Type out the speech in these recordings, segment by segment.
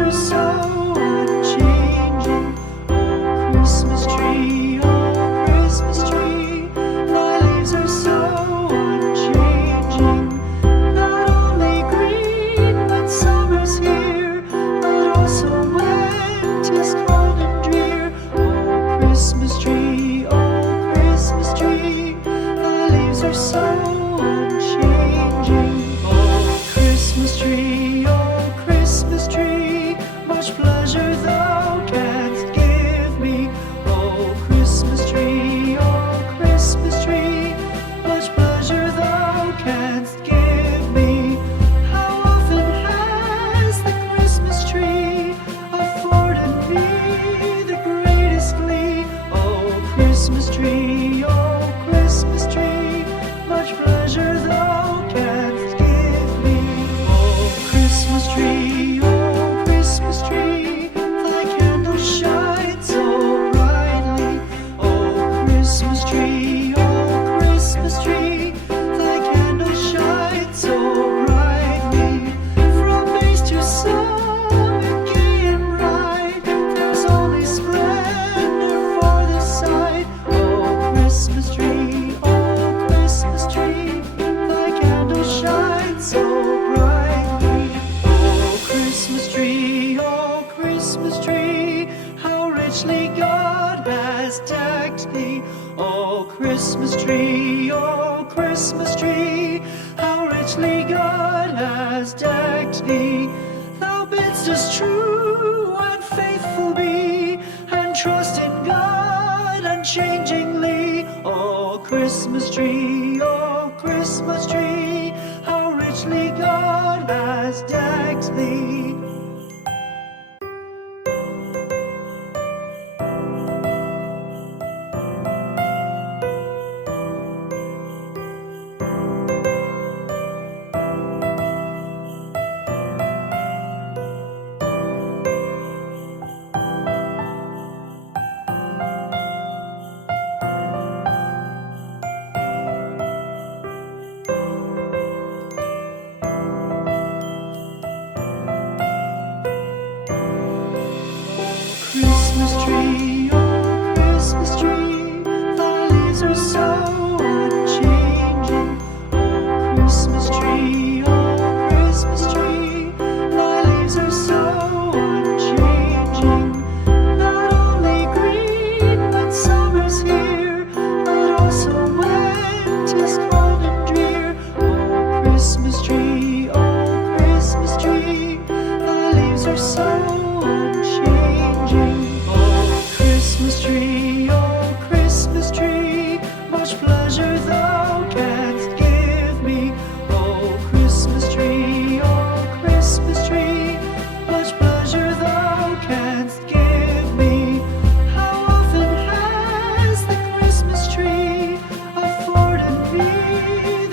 are so unchanging. Oh, Christmas tree, oh, Christmas tree, thy leaves are so unchanging. Not only green when summer's here, but also when 'tis cold and drear. Oh, Christmas tree, thy leaves are so unchanging. Oh, Christmas tree, much pleasure thou canst give me. Oh, Christmas tree, much pleasure thou canst give me. How often has the Christmas tree afforded me the greatest glee? Oh, Christmas tree, much pleasure thou canst give me. Oh, Christmas tree, thy candles shine so brightly. Oh, Christmas tree, thy candles shine so brightly. From base to summit, gay and bright, there's only splendor for the sight. Oh, Christmas tree, thy candles shine so brightly. Oh, Christmas tree, how richly God has decked thee. Oh, Christmas tree, how richly God has decked thee. Thou bidst us true and faithful be, and trust in God unchangingly. Oh, Christmas tree, how richly God has decked thee. Christmas tree, thy leaves are so unchanging. Oh, Christmas tree, thy leaves are so unchanging. Not only green when summer's here, but also when 'tis cold and drear. Oh, Christmas tree, thy leaves are so unchanging. Christmas tree, much pleasure thou canst give me. Oh, Christmas tree, much pleasure thou canst give me. How often has the Christmas tree afforded me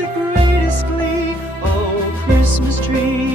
the greatest glee? Oh, Christmas tree,